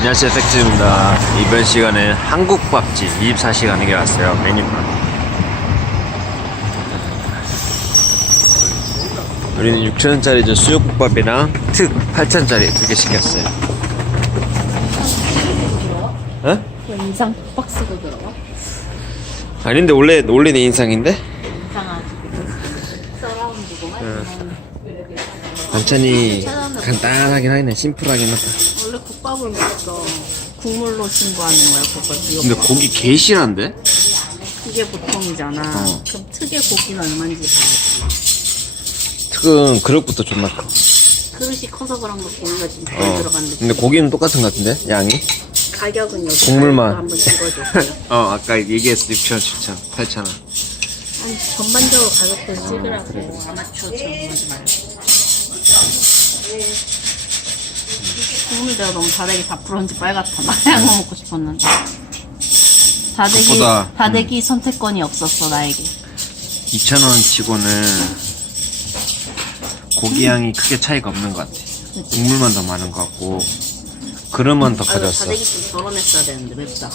안녕하세요 팩트입니다 이번 시간에 한국밥집 24시간 해결 왔어요 메뉴판 우리는 6천원짜리 저 수육국밥이랑 특 8천원짜리 두 개 시켰어요 어? 그 인상 박스도 들어가? 아닌데 원래 원래 내 인상인데? 이상하지. 서라운드구만. 반찬이 간단하긴 하네 심플하긴 하다 원래 국밥을 먹어. 국물로 신고하는 거야, 그걸. 이거 근데 고기 개 실한데? 그게 보통이잖아. 어. 그럼 특의 고기는 얼마인지 봐야지. 특은 그릇부터 존나 커 그릇이 커서 그런 거 고기가 좀덜 어. 들어간 느낌. 근데 고기는 똑같은 것 같은데 양이? 가격은 여기 국물만. 한번 찍어줘. 어 아까 얘기했어 6천 7천 8천 원 아니, 전반적으로 가격대를 찍으라고. 아마추어처럼 하지 말고. 국물 내가 너무 다대기 다 풀었는지 빨갛다. 마냥 거 먹고 싶었는데. 다대기, 그것보다, 음. 다대기 선택권이 없었어, 나에게. 2천 원 치고는 고기 양이 크게 차이가 없는 것 같아 국물만 더 많은 것 같고 그릇만 더 아, 가졌어 다대기 좀 덜어냈어야 되는데, 맵다.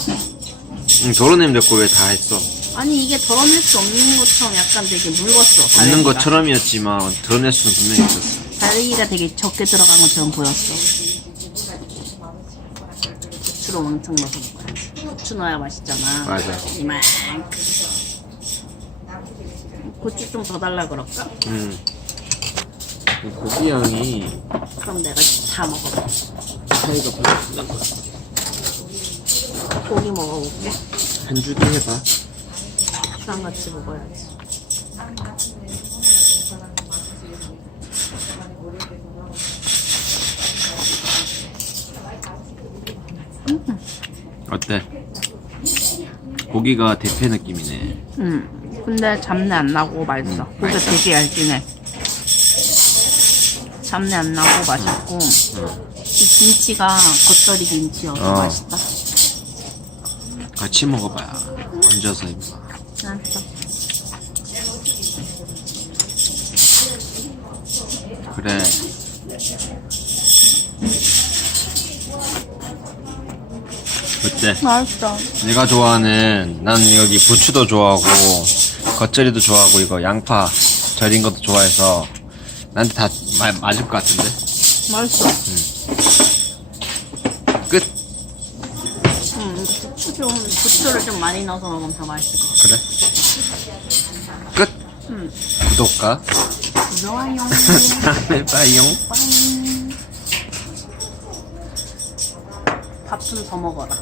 응 덜어내면 됐고 왜 다 했어 아니, 이게 덜어낼 수 없는 것처럼 약간 되게 묽었어. 없는 다대기가. 것처럼이었지만 덜어낼 수는 분명히 있었어 다대기가 되게 적게 들어간 것처럼 보였어. 고추로 왕창 넣어서 먹어야지. 고추 넣어야 맛있잖아. 맞아. 이만큼. 고추 좀 더 달라 그럴까? 응 고기 양이 그럼 내가 다 먹어봐. 차이가 별로 없는 것 같아 고기 먹어볼게. 한 주기 해봐 밥랑 같이 먹어야지. 어때? 고기가 대패 느낌이네 음, 근데 잡내 안 나고 맛있어. 음, 고기 맛있어. 되게 얇지네. 잡내 안 나고 맛있고, 이 김치가 겉절이 김치여서 어. 맛있다. 같이 먹어봐야 얹어서 임마 알았어. 그래 어때? 맛있어. 내가 좋아하는 나는 여기 부추도 좋아하고 겉절이도 좋아하고 이거 양파 절인 것도 좋아해서 나한테 다 마- 맞을 것 같은데 맛있어. 끝 응, 부추 좀, 부추를 좀 많이 넣어서 먹으면 더 맛있을 것 그래 끝 응. 구독과 같아. 좋아요. 다음에 봐요 밥 좀 더 먹어라.